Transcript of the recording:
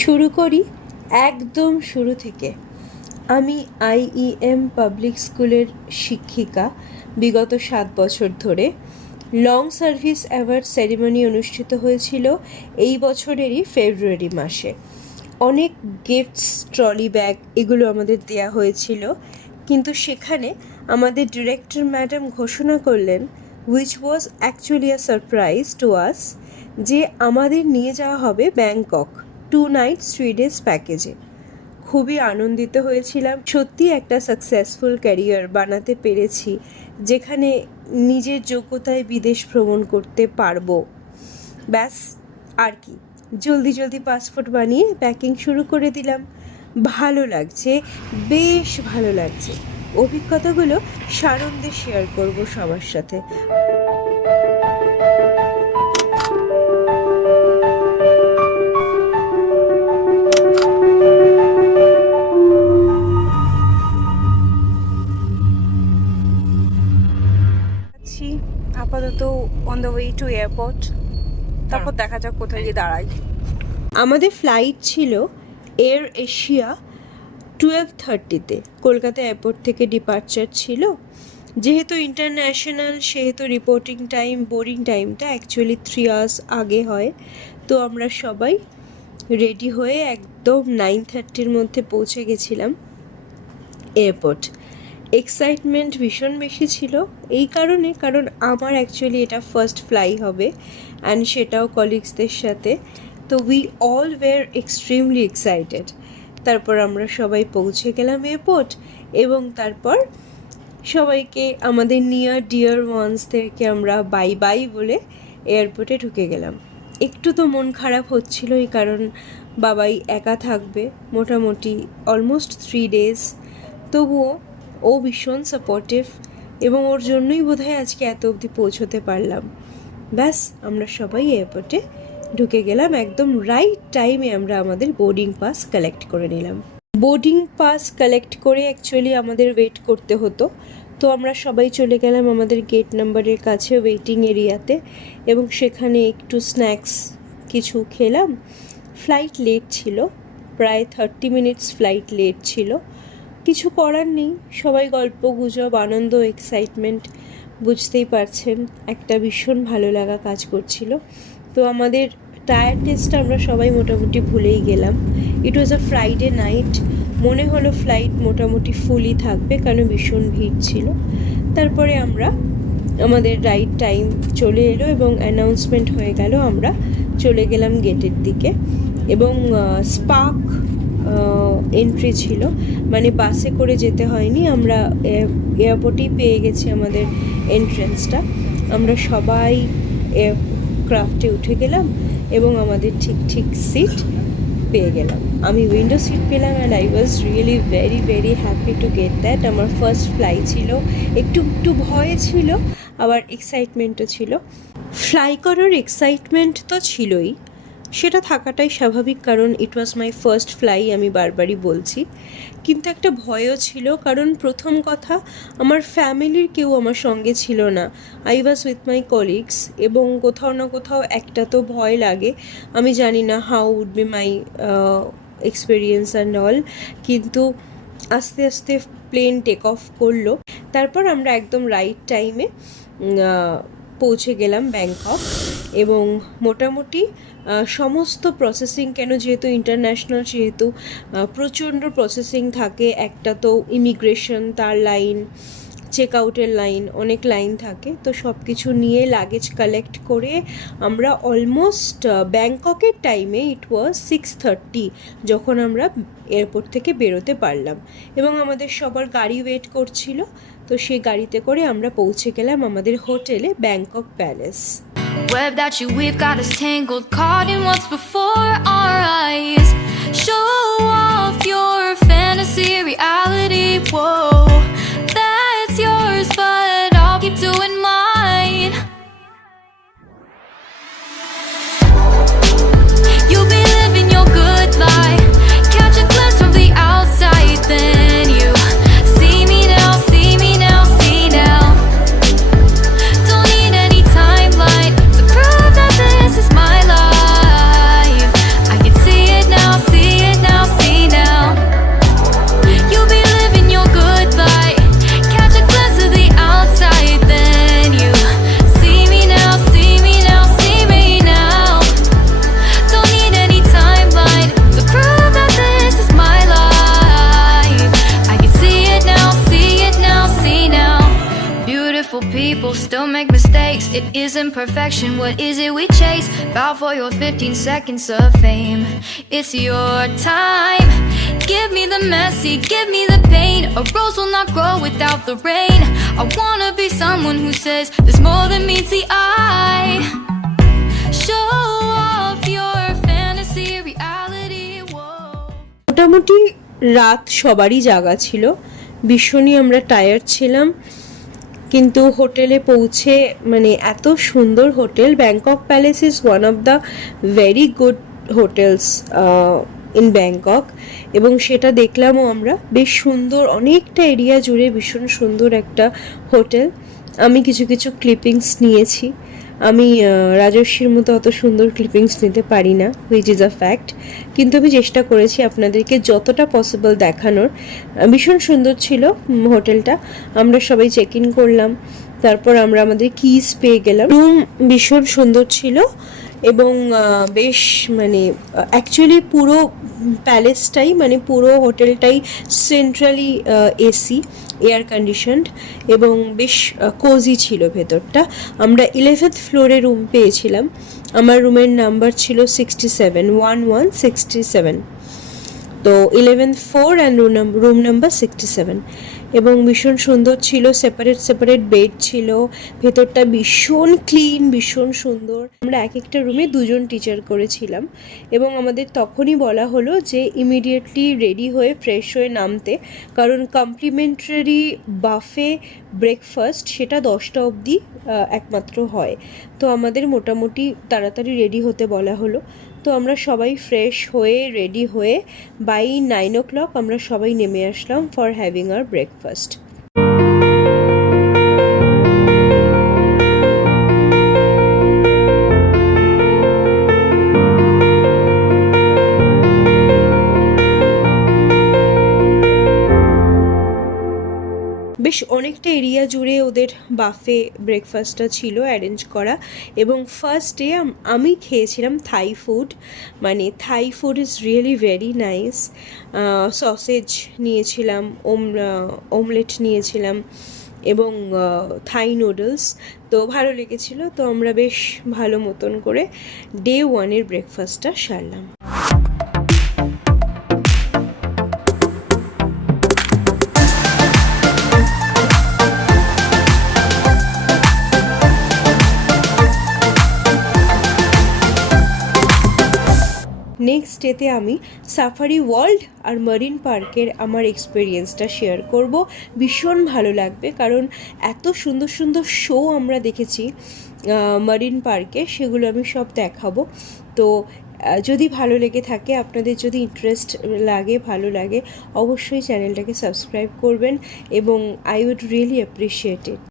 শুরু করি একদম শুরু থেকে। আমি IEM পাবলিক স্কুলের শিক্ষিকা। বিগত 7 বছর ধরে লং সার্ভিস অ্যাওয়ার্ড সেরিমনি অনুষ্ঠিত হয়েছিল এই বছরেরই ফেব্রুয়ারি মাসে। অনেক গিফটস, ট্রলি ব্যাগ এগুলো আমাদের দেয়া হয়েছিল, কিন্তু সেখানে আমাদের ডিরেক্টর ম্যাডাম ঘোষণা করলেন, which was actually a surprise to us, যে আমাদের নিয়ে যাওয়া হবে ব্যাংকক 2 nights 3 days প্যাকেজে। খুবই আনন্দিত হয়েছিলাম। সত্যি একটা সাকসেসফুল ক্যারিয়ার বানাতে পেরেছি, যেখানে নিজের যোগ্যতায় বিদেশ ভ্রমণ করতে পারবো। ব্যাস, আর কি, জলদি পাসপোর্ট বানিয়ে প্যাকিং শুরু করে দিলাম। ভালো লাগছে, বেশ ভালো লাগছে। অভিজ্ঞতাগুলো সানন্দে শেয়ার করব সবার সাথে। আপাতত on the way to airport, তারপর দেখা যাক কোথায় গিয়ে দাঁড়াই। আমাদের ফ্লাইট ছিল এয়ার এশিয়া 12:30-তে। কলকাতা এয়ারপোর্ট থেকে ডিপার্চার ছিল। যেহেতু ইন্টারন্যাশনাল, সেহেতু রিপোর্টিং টাইম, বোর্ডিং টাইমটা অ্যাকচুয়ালি 3 hours আগে হয়। তো আমরা সবাই রেডি হয়ে একদম 9:30-র মধ্যে পৌঁছে গেছিলাম এয়ারপোর্ট। এক্সাইটমেন্ট ভীষণ বেশি ছিল এই কারণে, কারণ আমার অ্যাকচুয়ালি এটা ফার্স্ট ফ্লাই হবে, অ্যান্ড সেটাও কলিগসদের সাথে। তো we all were extremely excited. তারপর আমরা সবাই পৌঁছে গেলাম এয়ারপোর্ট, এবং তারপর সবাইকে, আমাদের নিয়ার ডিয়ার ওয়ান্সদেরকে আমরা বাই বাই বলে এয়ারপোর্টে ঢুকে গেলাম। একটু তো মন খারাপ হচ্ছিলই, কারণ বাবাই একা থাকবে মোটামুটি অলমোস্ট 3 days। তবুও ও ভীষণ সাপোর্টিভ, এবং ওর জন্যই বোধহয় আজকে এত অবধি পৌঁছতে পারলাম। ব্যাস, আমরা সবাই এয়ারপোর্টে ঢুকে গেলাম। একদম রাইট টাইমে আমরা আমাদের বোর্ডিং পাস কালেক্ট করে নিলাম। বোর্ডিং পাস কালেক্ট করে অ্যাকচুয়ালি আমাদের ওয়েট করতে হতো। তো আমরা সবাই চলে গেলাম আমাদের গেট নাম্বারের কাছে, ওয়েটিং এরিয়াতে, এবং সেখানে একটু স্ন্যাক্স কিছু খেলাম। ফ্লাইট লেট ছিল, প্রায় 30 minutes ফ্লাইট লেট ছিল। কিছু করার নেই, সবাই গল্প গুজব, আনন্দ, এক্সাইটমেন্ট, বুঝতেই পারছেন, একটা ভীষণ ভালো লাগা কাজ করছিল। তো আমাদের টায়ার্ডনেসটা আমরা সবাই মোটামুটি ভুলেই গেলাম। ইট ওয়াজ আ ফ্রাইডে নাইট। মনে হলো ফ্লাইট মোটামুটি ফুলই থাকবে, কারণ ভীষণ ভিড় ছিল। তারপরে আমরা, আমাদের রাইট টাইম চলে এলো এবং অ্যানাউন্সমেন্ট হয়ে গেল। আমরা চলে গেলাম গেটের দিকে, এবং স্পার্ক এন্ট্রি ছিল, মানে বাসে করে যেতে হয়নি, আমরা এয়ারপোর্টেই পেয়ে গেছি আমাদের এন্ট্রেন্সটা। আমরা সবাই এয়ারক্রাফটে উঠে গেলাম এবং আমাদের ঠিক সিট পেয়ে গেলাম। আমি উইন্ডো সিট পেলাম, and I was really very happy to get that. আমার ফার্স্ট ফ্লাই ছিল, একটু ভয় ছিল, আবার এক্সাইটমেন্টও ছিল। ফ্লাই করার এক্সাইটমেন্ট তো ছিলই, সেটা থাকাটাই স্বাভাবিক, কারণ ইট ওয়াজ মাই ফার্স্ট ফ্লাই, আমি বারবারই বলছি। কিন্তু একটা ভয়ও ছিল, কারণ প্রথম কথা, আমার ফ্যামিলির কেউ আমার সঙ্গে ছিল না। I was with my colleagues, এবং কোথাও না কোথাও একটা তো ভয় লাগে। আমি জানি না how would be my experience and all, কিন্তু আস্তে আস্তে প্লেন টেক অফ করলো। তারপর আমরা একদম রাইট টাইমে পৌঁছে গেলাম ব্যাংকক, এবং মোটামুটি সমস্ত প্রসেসিং, কেন যেহেতু ইন্টারন্যাশনাল, সেহেতু প্রচণ্ড প্রসেসিং থাকে। একটা তো ইমিগ্রেশন, তার লাইন, চেক আউটের লাইন, অনেক লাইন থাকে। তো সব কিছু নিয়ে লাগেজ কালেক্ট করে আমরা অলমোস্ট ব্যাংককের টাইমে, ইট ওয়াজ 6:30, যখন আমরা এয়ারপোর্ট থেকে বেরোতে পারলাম, এবং আমাদের সবার গাড়ি ওয়েট করছিল। তো সেই গাড়িতে করে আমরা পৌঁছে গেলাম আমাদের হোটেলে, Bangkok palace. Web that you weave got us tangled, caught in what's before our eyes. Show off your fantasy reality, whoa, that's yours, but I'll keep doing mine. You'll be living your good life, catch a glimpse from the outside, then you see me now, see me now, see now. Don't need any timeline to prove that this is my life. I can see It isn't perfection, what is it we chase? Bow for your 15 seconds of fame. It's your time. Give me the messy, give me the pain. A rose will not grow without the rain. I wanna be someone who says there's more than meets the eye. Show off your fantasy, reality, whoa. মোটামুটি রাত সবারই জাগা ছিল, ভীষণই আমরা tired ছিলাম, কিন্তু হোটেলে পৌঁছে মানে এত সুন্দর hotel, Bangkok palace is one of the very good hotels in Bangkok, এবং সেটা দেখলামও আমরা। বেশ সুন্দর, অনেকটা এরিয়া জুড়ে ভীষণ সুন্দর একটা হোটেল। আমি কিছু কিছু ক্লিপিংস নিয়েছি। আমি রাজস্বীর মতো অত সুন্দর ক্লিপিংস নিতে পারি না, হুইচ ইজ আ ফ্যাক্ট, কিন্তু আমি চেষ্টা করেছি আপনাদেরকে যতটা পসিবল দেখানোর। ভীষণ সুন্দর ছিল হোটেলটা। আমরা সবাই চেক ইন করলাম, তারপর আমরা আমাদের কিজ পেয়ে গেলাম। রুম ভীষণ সুন্দর ছিল, এবং বেশ মানে অ্যাকচুয়ালি পুরো প্যালেসটাই মানে পুরো হোটেলটাই সেন্ট্রালি এসি, এয়ার কন্ডিশনড, এবং বেশ কোজি ছিল ভেতরটা। আমরা 11th ফ্লোরে রুম পেয়েছিলাম। আমার রুমের নাম্বার ছিল 67, 1167, তো 11th floor and room number 67, এবং ভীষণ সুন্দর ছিল। সেপারেট বেড ছিল, ভেতরটা ভীষণ ক্লিন, ভীষণ সুন্দর। আমরা এক একটা রুমে 2জন টিচার করেছিলাম, এবং আমাদের তখনই বলা হলো যে ইমিডিয়েটলি রেডি হয়ে ফ্রেশ হয়ে নামতে, কারণ কমপ্লিমেন্টারি বাফে ব্রেকফাস্ট সেটা 10টা অবধি একমাত্র হয়। তো আমাদের মোটামুটি তাড়াতাড়ি রেডি হতে বলা হলো। তো আমরা সবাই ফ্রেশ হয়ে রেডি হয়ে বাই 9 o'clock আমরা সবাই নেমে আসলাম ফর হ্যাভিং আওয়ার ব্রেকফাস্ট। বেশ অনেকটা এরিয়া জুড়ে ওদের বাফে ব্রেকফাস্টটা ছিল অ্যারেঞ্জ করা, এবং ফার্স্ট ডে আমি খেয়েছিলাম থাই ফুড। মানে Thai food is really very nice. Sausage নিয়েছিলাম, অমলেট নিয়েছিলাম, এবং থাই নুডলস, তো ভালো লেগেছিল। তো আমরা বেশ ভালো মতন করে ডে 1-এর ব্রেকফাস্টটা সারলাম। নেক্সট ডেতে আমি সাফারি ওয়ার্ল্ড আর মারিন পার্কের আমার এক্সপিরিয়েন্সটা শেয়ার করব। ভীষণ ভালো লাগবে, কারণ এত সুন্দর সুন্দর শো আমরা দেখেছি মারিন পার্কে, সেগুলো আমি সব দেখাবো। তো যদি ভালো লেগে থাকে, আপনাদের যদি ইন্টারেস্ট লাগে, ভালো লাগে, অবশ্যই চ্যানেলটাকে সাবস্ক্রাইব করবেন, এবং I would really appreciate it.